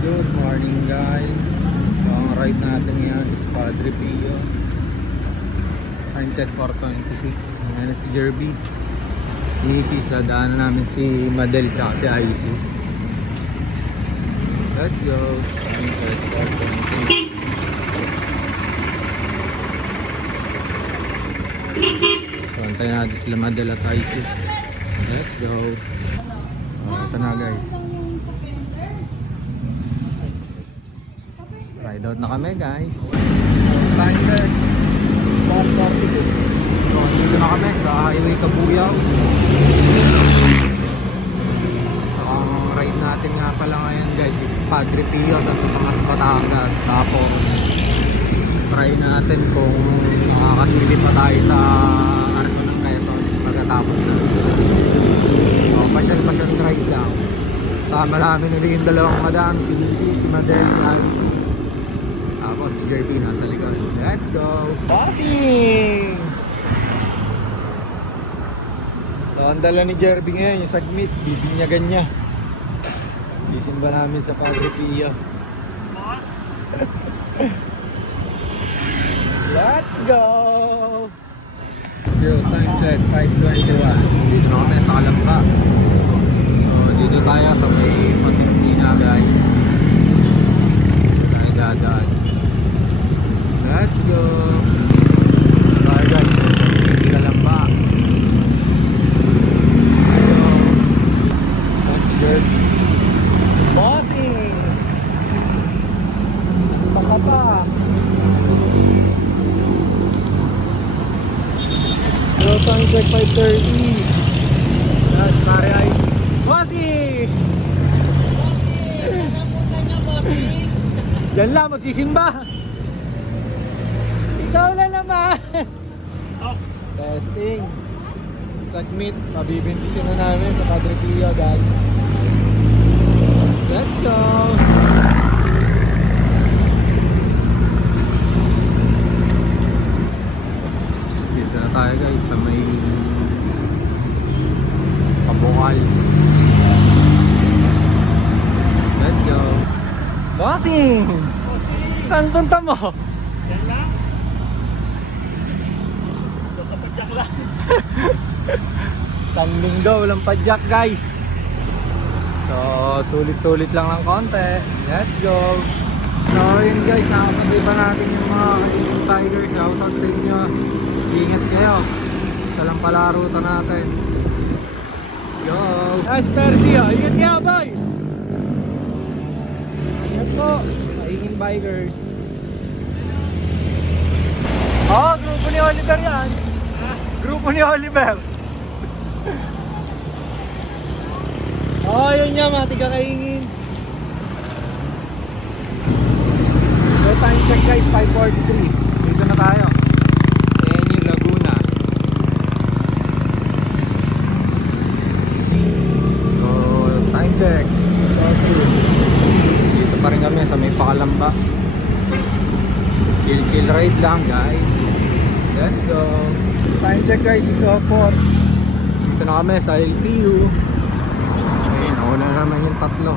Good morning guys. So ang ride natin ngayon is Padre Pio. Time check 4:26. Ngayon si Jerby. Easy sa daanan namin si Madel at si IC. Let's go. Time check 4:26. So antayin natin sila Madel at IC. Let's go. Ito na guys. Ride out na kami guys. Time check 4:46. So dito na kami sa highway Kabuyaw. So ang ride natin nga pala ngayon guys is Padre Pio sa Tomas, Batangas. Tapos try natin kung makakasilip pa tayo sa Arco ng Quezon pagkatapos na. So pasyal ride lang. Sama namin ulit yung dalawang madam, si Missy, si Madel, si IC. Tapos si Jerby nasa likod. Let's go! Bossing! So ang dala ni Jerby ngayon, yung submit, bibinyagan niya. Isimba namin sa Padre Pio. Boss! Let's go! Yo, time check, 5:21. Dito na kami sa Kalamba. So dito tayo sa may Patingina guys. Tayo dadaan. Let's go! Tayo guys, Kalamba. Let's go! Bossing! Baka pa! So time check 5:30. Yes, pare ay Bossing! Yan lang, magsisimba! Ikaw na naman! Testing! Submit, mabibindisyon na namin sa Padre Pio guys. Let's go! Dito na tayo guys sa may Kabukal. Let's go! Bossing! Saan punta mo? Yan lang. Ito sa padyak lang. San Linggo, walang padyak guys. So, sulit-sulit lang ng konti. Let's go! So, yun guys, nakatabi pa natin yung mga Kaining Tiger. Shoutout sa inyo. Ingat kayo. Isa lang pala ruta natin. Go! Guys, Persia, ingat kayo boy! Ingat po! Kaining Bikers. Oh, grupo ni Oliver yan. Grupo ni Oliver. Oh, yun niya, mga tiga-kaingin. So, time check guys, 5:43. Dito na tayo. Ayan yung Laguna. So, time check 6:02. Dito pa rin kami sa may Pakalamba. Chill ride lang guys. Let's go. Time check guys, 6:04. Dito na kami sa LPU. Ayun, wala naman yung tatlo.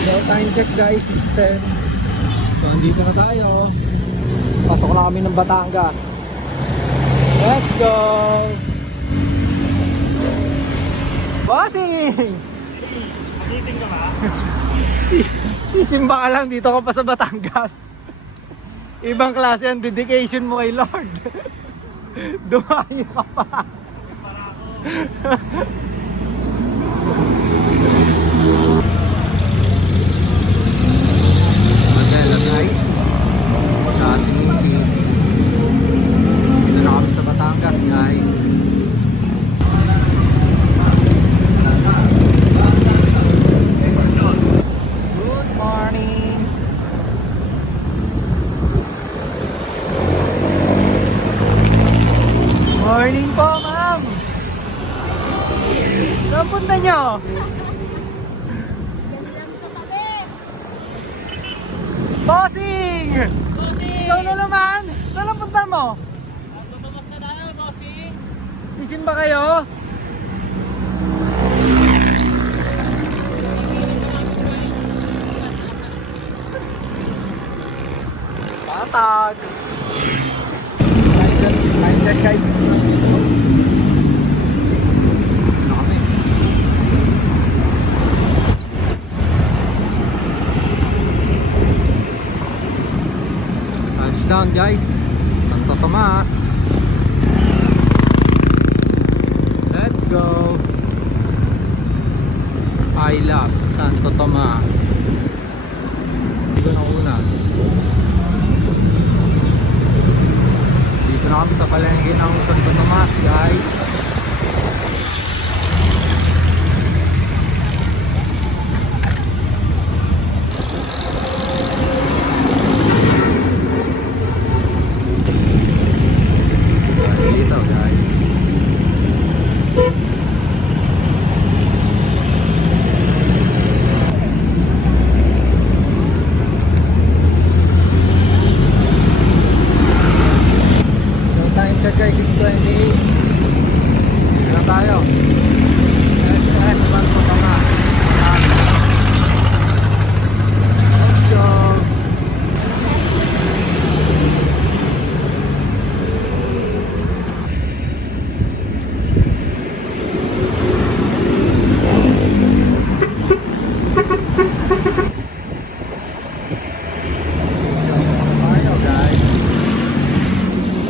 So time check guys, 6:10. So andito na tayo. Pasok na kami ng Batangas. Let's go! Bossing! Magiting ka ba? Sisimba ka lang, dito ka pa sa Batangas. Ibang klase ang dedication mo kay Lord. Dumayo ka pa. Para ako. Magala guys. Kasi dito na kami sa Batangas guys. Good morning. Morning po ma'am. Bossing! Ikaw na naman! Saan ang punta mo? Lumabas na tayo, bossing. Isin ba kayo? Patag! Line check guys. Dami. Touchdown guys. Santo Tomas. Let's go. I love Santo Tomas. Dito na una. Dito na kami sa palengke ng Santo Tomas guys. Dito guys. Time check guys, 6:28. Dito na tayo. SS, Santo Tomas. Let's go. Tayo guys.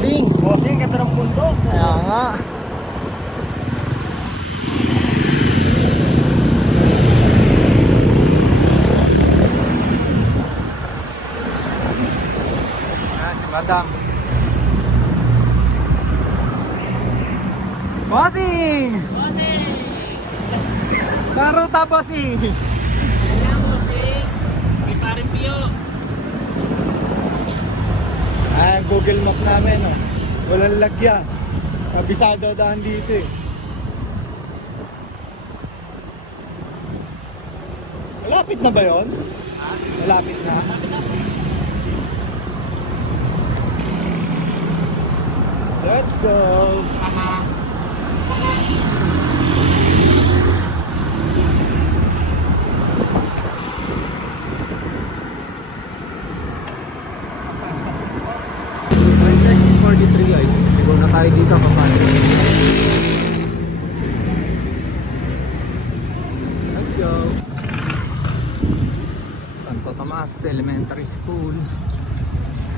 Ding! Bossing, ganda ng bundok. Kaya nga. Ayan si Madam. Bossing! Bossing! Karuta bossing! Ayan, bossing. May parin piyo. Ayan, Google Map namin, no? Walang lagyan. Kabisado daan dito eh. Malapit na ba yun? Malapit na? Let's go! Next 43 guys. Go na tayo dito kapag. Let's go. Santo Tomas Elementary School.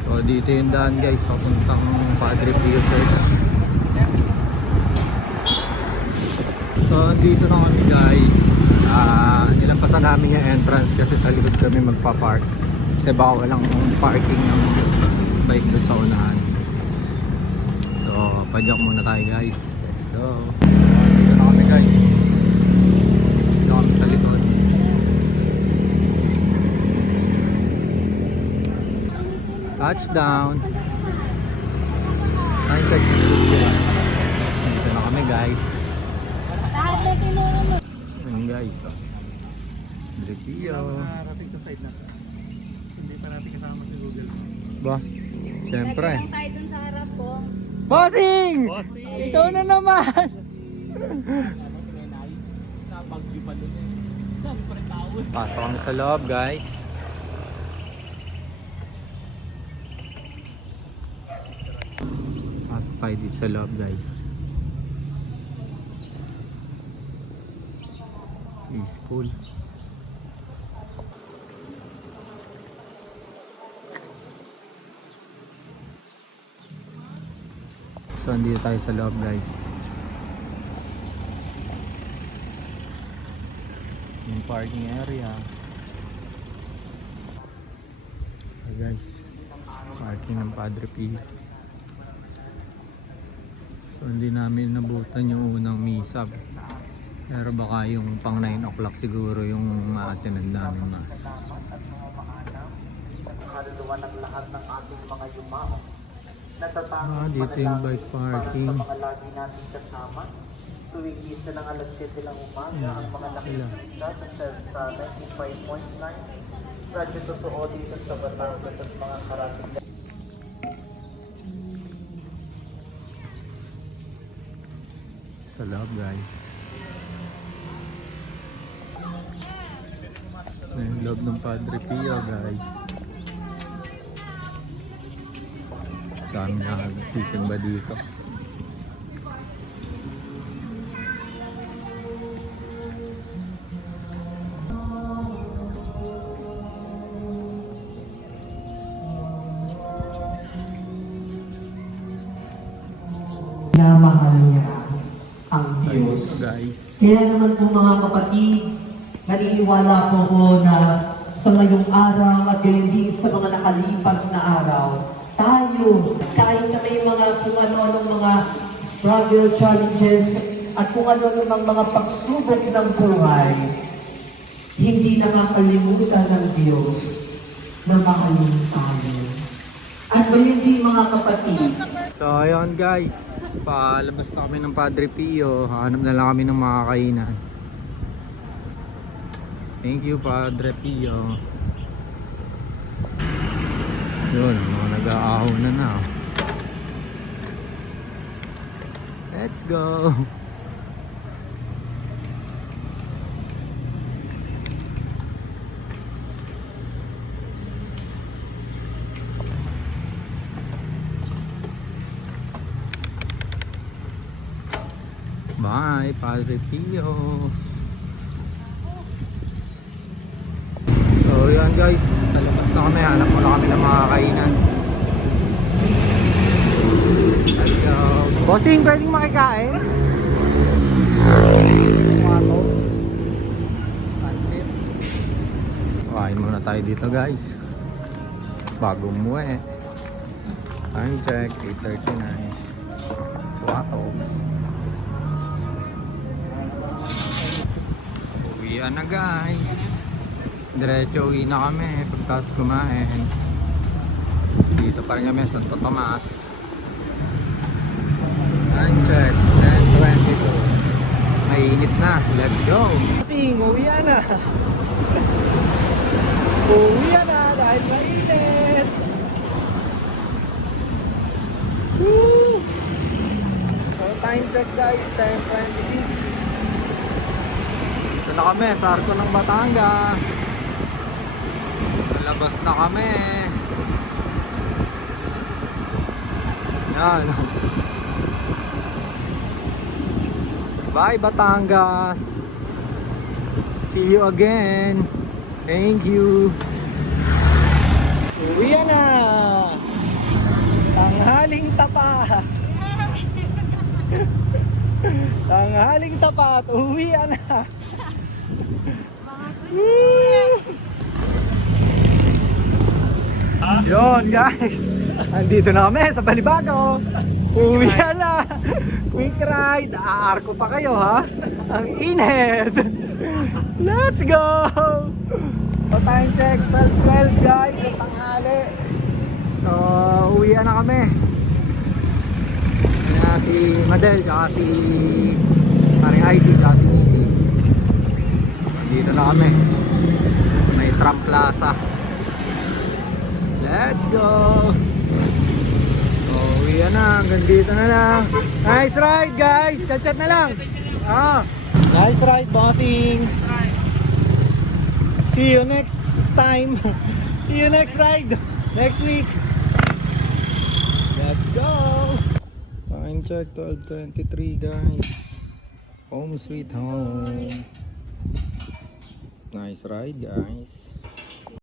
So dito yung daan guys, papuntang Padre Pio Church. So dito na kami guys. Nilampasan namin yung entrance kasi sa likod kami magpa-park. Kasi baka walang parking ng bike doon sa unahan. So padyak muna tayo guys. Let's go. Dito na kami guys. Dito kami sa likod. Touchdown. Time check 6:50. Dito na kami guys. Lahat na tinuro mo. Ayun guys. Dripio. Nakarating sa side na. Hindi pa natin kasama si Google. Ba? Siyempre. Lagi lang tayo dun sa harap ko. Bossing! Bossing! Ikaw na naman! Nabagyo pa dun eh. Siyempre tawon. Pasok kami sa loob guys. Pasok tayo dito sa loob guys. School. So andito tayo sa loob guys. Yung parking area. So guys, parking ng Padre Pio. So hindi namin nabutan yung unang misa. Pero baka yung pang 9 o'clock siguro yung attendant namin mas. Kaluluwa ng lahat ng ating mga yumao. Natatanging Dito yung bike parking. Para sa mga lagi nating kasama. Tuwing isa ng alas 7 ng umaga, ang mga nakikita sa 95.9 Radyo totoo dito sa Batangas at mga karating. Sa loob guys. Yung loob ng Padre Pio guys. Dami na sisimba dito. Minamahal niya ang Diyos. Ayun, guys. Kaya naman po mga kapatid, naniniwala po ko na sa ngayong araw at gayon din sa mga nakalipas na araw, tayo, kahit na may mga kung ano-anong mga struggle, challenges, at kung ano-anong mga pagsubok ng buhay, hindi nakakalimutan ng Diyos na mahalin tayo. At gayon din mga kapatid, So ayun guys, palabas na kami ng Padre Pio. Hanap na lang kami ng mga kainan. Thank you Padre Pio. Yun, mga nag-aahaw na. Let's go! Bye, Padre Pio. So yan guys, talabas na kami. Hanap muna kami ng mga kainan. Let's go. Bossing, pwedeng makikain? Tomatoes. Pansit. Kain muna tayo dito guys. Bago umuwi. Time check, 8:39. Tomatoes. Uwian na guys. Diretso uwi na kami pagkas kumain. Dito pa rin kami Santo Tomas. Time check 10:22. Mainit na. Let's go. Sing, uwian na. Uwian na dahil mainit. Woo! So time check guys 10:26. Ito na kami sa Arco ng Batangas. Labas na kami. Yan. Bye Batangas. See you again. Thank you. Uwi na. Tanghaling tapat. Tanghaling tapat. Uwi na. Yun guys, andito na kami sa Balibago. Uwi na. Quick ride. Aarko pa kayo ha. Ang init. Let's go. So time check 12:12 guys, ang tanghali. So uwi na kami. Kaya si Madel, saka si Maring IC, saka si Mrs. Dito na kami sa may Tram Plaza. Let's go! So, uwi na. Hanggang dito na lang. Nice ride guys! Chat-chat na lang! Nice ride bossing! See you next time! See you next ride! Next week! Let's go! Time check 12:23 guys. Home sweet home. Nice ride guys.